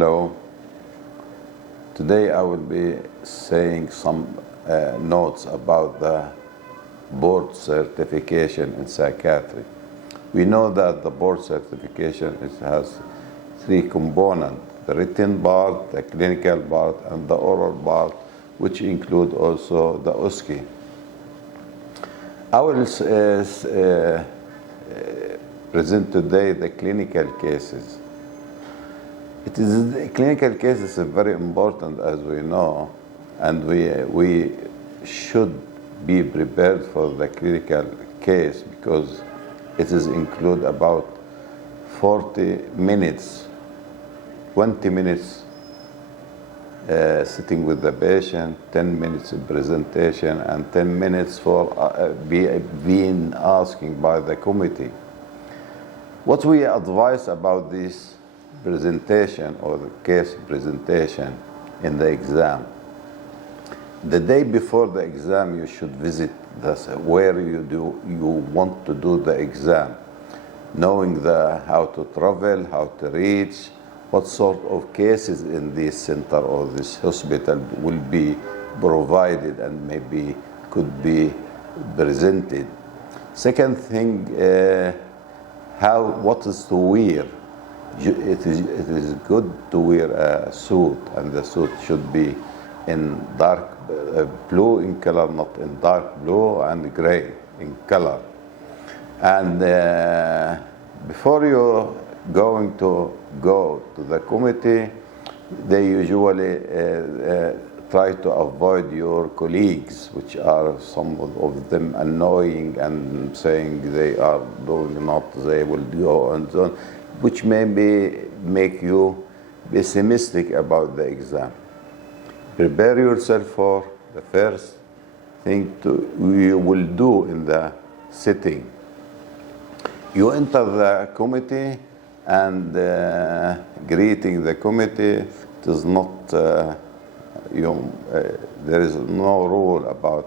Hello. Today I will be saying some notes about the board certification in psychiatry. We know that the board certification has three components: the written part, the clinical part, and the oral part, which include also the OSCE. I will present today the clinical cases. Clinical cases are very important, as we know, and we should be prepared for the clinical case because it is include about 40 minutes, 20 minutes sitting with the patient, 10 minutes of presentation, and 10 minutes for being asking by the committee. What we advise about this presentation or the case presentation in the exam: the day before the exam you should visit where you want to do the exam, knowing how to travel, how to reach, what sort of cases in this center or this hospital will be provided and maybe could be presented. Second thing, what is to wear. It is good to wear a suit, and the suit should be in dark blue in color, not in dark blue and gray in color. And before you going to go to the committee, they usually try to avoid your colleagues, which are some of them annoying and saying they are doing not, they will go and so on, which maybe make you pessimistic about the exam. Prepare yourself for the first thing you will do in the sitting. You enter the committee and greeting the committee. It is not, there is no rule about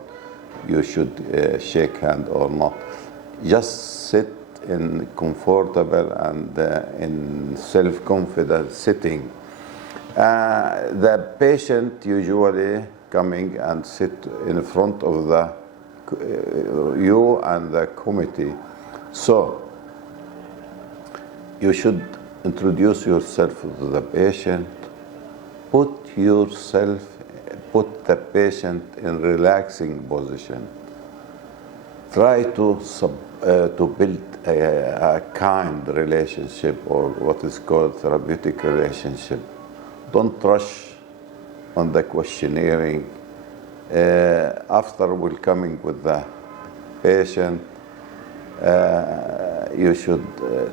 you should shake hand or not. Just sit in comfortable and in self-confident sitting. The patient usually coming and sit in front of you and the committee. So you should introduce yourself to the patient. Put the patient in relaxing position. Try to build a kind relationship, or what is called therapeutic relationship. Don't rush on the questionnaire. After welcoming with the patient, you should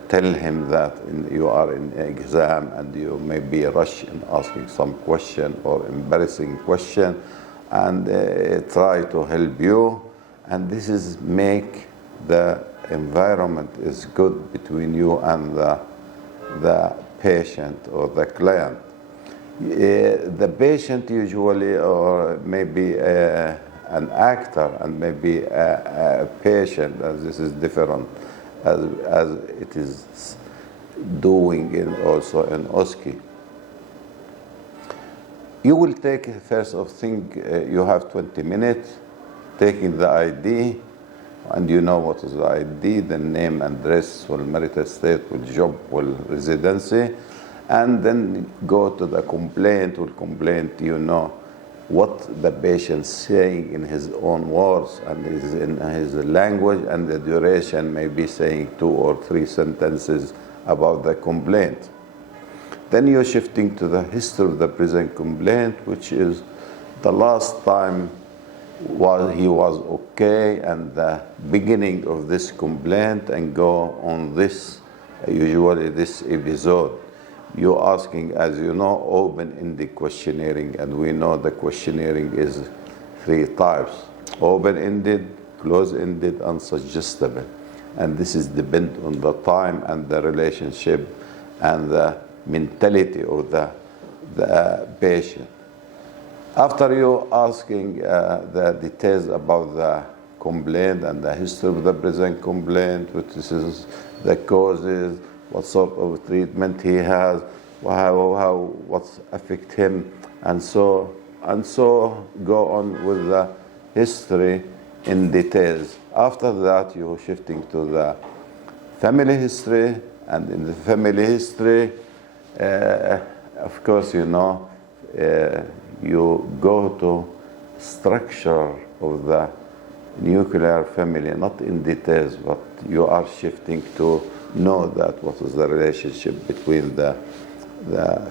tell him that you are in exam and you may be rush in asking some question or embarrassing question, and try to help you. And this is make the environment is good between you and the patient or the client. The patient usually, or maybe an actor and maybe a patient, as this is different as it is doing also in OSCE. You will take first of thing, you have 20 minutes taking the ID, and you know what is the ID, the name, address, marital state, job, residency, and then go to the complaint. You know what the patient saying in his own words and in his language, and the duration may be saying 2 or 3 sentences about the complaint. Then you're shifting to the history of the present complaint, which is the last time he was okay and the beginning of this complaint, and go on this, usually this episode. You're asking, as you know, open-ended questionnaire, and we know the questionnaire is 3 types: open-ended, close-ended, and suggestible. And this is depend on the time and the relationship and the mentality of the patient. After you asking the details about the complaint and the history of the present complaint, which is the causes, what sort of treatment he has, what affect him, and so go on with the history in details. After that, you're shifting to the family history, and in the family history, of course, you know, you go to structure of the nuclear family, not in details, but you are shifting to know that what is the relationship between the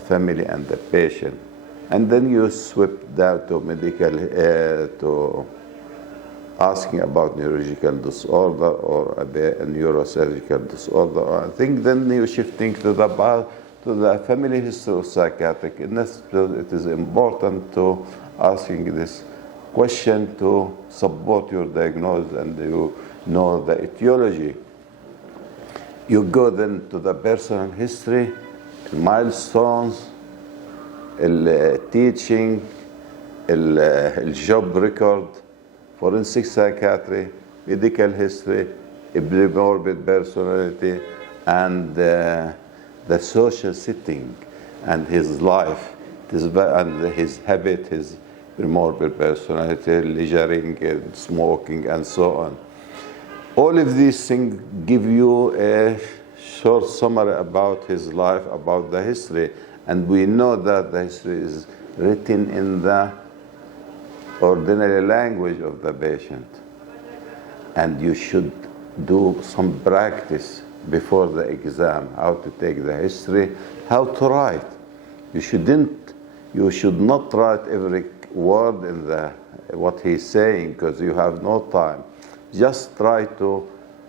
family and the patient. And then you sweep down to medical, to asking about neurological disorder or a neurosurgical disorder or I think. Then you're shifting to the family history of psychiatric illness. It is important to asking this question to support your diagnosis, and you know the etiology. You go then to the personal history, milestones, teaching, job record, forensic psychiatry, medical history, morbid personality, and the social setting and his life, and his habit, his morbid personality, leisuring, smoking, and so on. All of these things give you a short summary about his life, about the history, and we know that the history is written in the ordinary language of the patient. And you should do some practice before the exam, how to take the history, how to write. You should not write every word in what he's saying, because you have no time. Just try to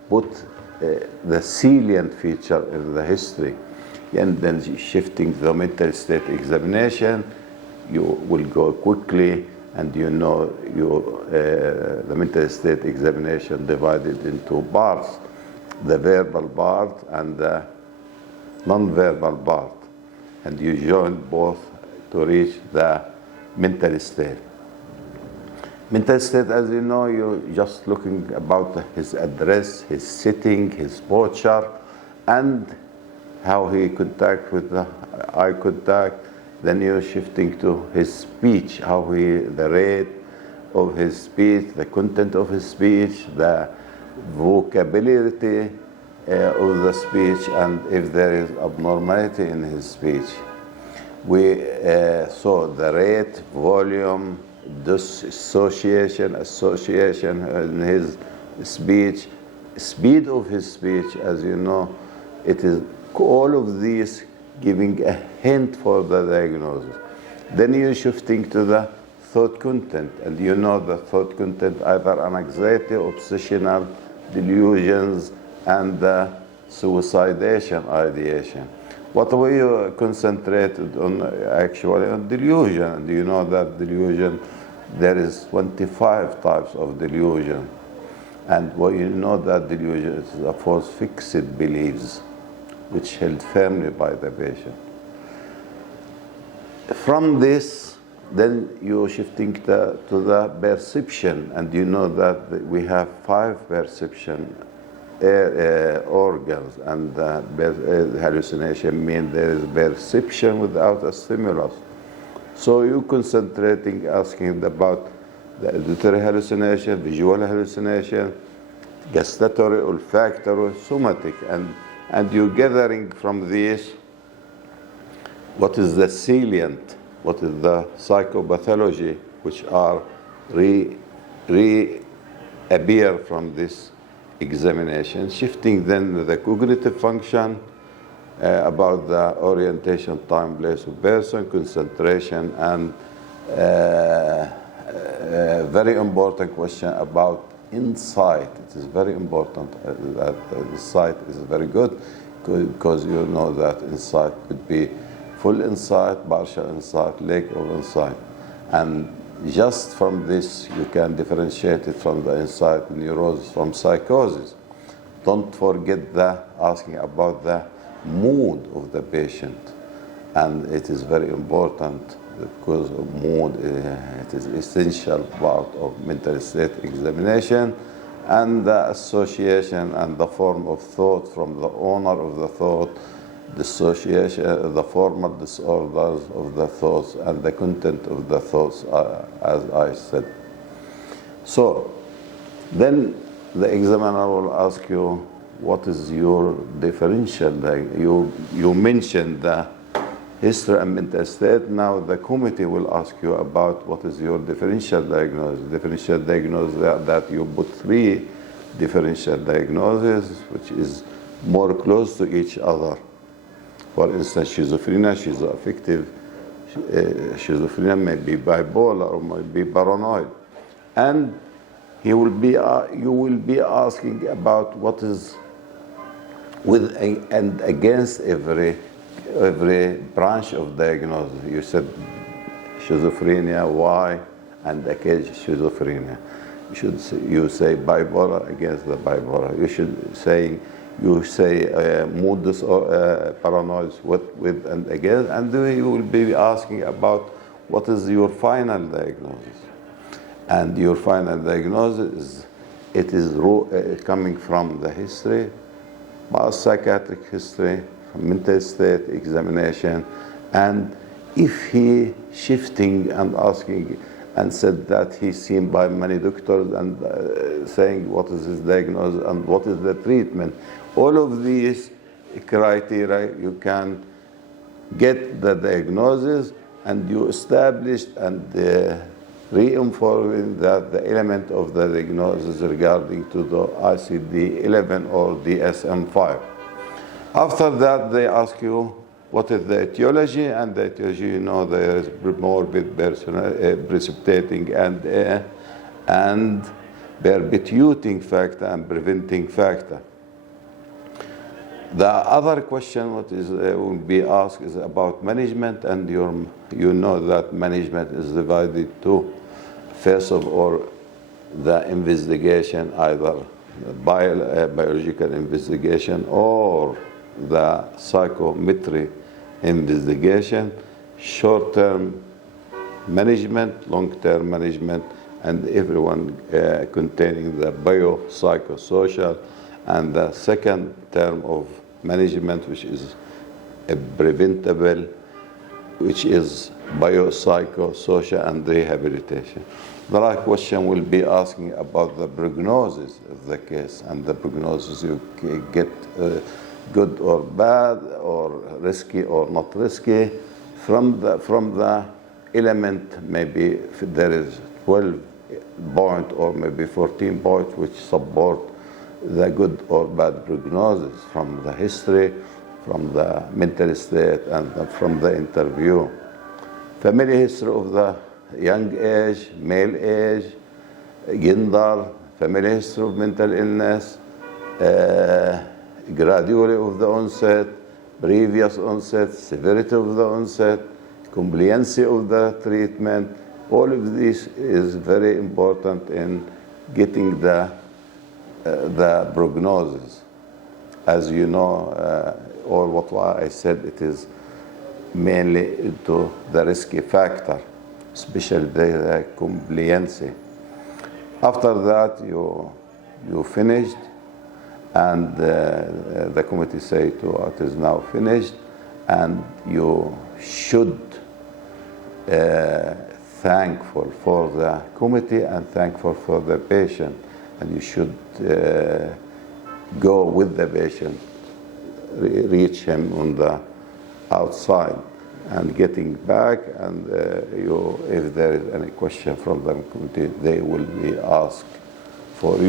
put the salient feature in the history. And then shifting the mental state examination, you will go quickly, and you know the mental state examination divided into parts, the verbal part and the non-verbal part, and you join both to reach the mental state. Mental state, as you know, you're just looking about his address, his sitting, his posture, and how he contact with the eye contact. Then you're shifting to his speech, the rate of his speech, the content of his speech, the vocabulary of the speech, and if there is abnormality in his speech. We saw the rate, volume, association in his speech, speed of his speech. As you know, it is all of these giving a hint for the diagnosis. Then you're shifting to the thought content, and you know the thought content, either an anxiety, obsessional, delusions, and the suicidation ideation. What we concentrated on actually on delusion, and you know that delusion, there is 25 types of delusion. And what you know that delusion is a false fixed beliefs, which held firmly by the patient. From this, then you're shifting to the perception, and you know that we have 5 perception organs, and hallucination means there is perception without a stimulus. So you're concentrating, asking about the auditory hallucination, visual hallucination, gustatory, olfactory, somatic, and you're gathering from this what is the salient, what is the psychopathology, which are reappear from this examination, shifting then to the cognitive function, about the orientation, time, place of person, concentration, and very important question about insight. It is very important that insight is very good, because you know that insight could be full insight, partial insight, lack of insight. And just from this, you can differentiate it from the insight neurosis from psychosis. Don't forget asking about the mood of the patient. And it is very important, because mood it is essential part of mental state examination, and the association and the form of thought from the owner of the thought, dissociation, the formal disorders of the thoughts and the content of the thoughts, as I said. So then the examiner will ask you, what is your differential? You mentioned the history and mental state. Now the committee will ask you about what is your differential diagnosis. Differential diagnosis, that you put 3 differential diagnoses, which is more close to each other. For instance, schizophrenia, schizoaffective schizophrenia may be bipolar or may be paranoid. And you will be asking about what is with and against every branch of diagnosis. You said schizophrenia, why, and against schizophrenia. You say bipolar against the bipolar. You say mood disorder, paranoid, with and against, and then you will be asking about what is your final diagnosis. And your final diagnosis is coming from the history, psychiatric history, mental state examination, and if he shifting and asking and said that he's seen by many doctors and saying what is his diagnosis and what is the treatment. All of these criteria, you can get the diagnosis, and you establish and reinforcing that the element of the diagnosis regarding to the ICD-11 or DSM-5. After that, they ask you what is the etiology, and the etiology, you know, there is morbid, precipitating, and perpetuating factor and preventing factor. The other question what is will be asked is about management, and you know that management is divided to, first of all, the investigation, either biological investigation or the psychometry investigation, short-term management, long-term management, and everyone containing the biopsychosocial, and the second term of management, which is preventable, which is biopsychosocial and rehabilitation. The last question will be asking about the prognosis of the case, and the prognosis you get good or bad, or risky or not risky, from the element. Maybe if there is 12 points or maybe 14 points which support the good or bad prognosis from the history, from the mental state, and from the interview. Family history of the young age, male age, gender, family history of mental illness, gradually of the onset, previous onset, severity of the onset, compliancy of the treatment. All of this is very important in getting the prognosis. As you know, or what I said, it is mainly into the risky factor, especially the compliancy. After that, you finished, and the committee say to it is now finished, and you should thankful for the committee and thankful for the patient, and you should go with the patient, reach him on the outside, and getting back, and if there is any question from the committee, they will be asked for you.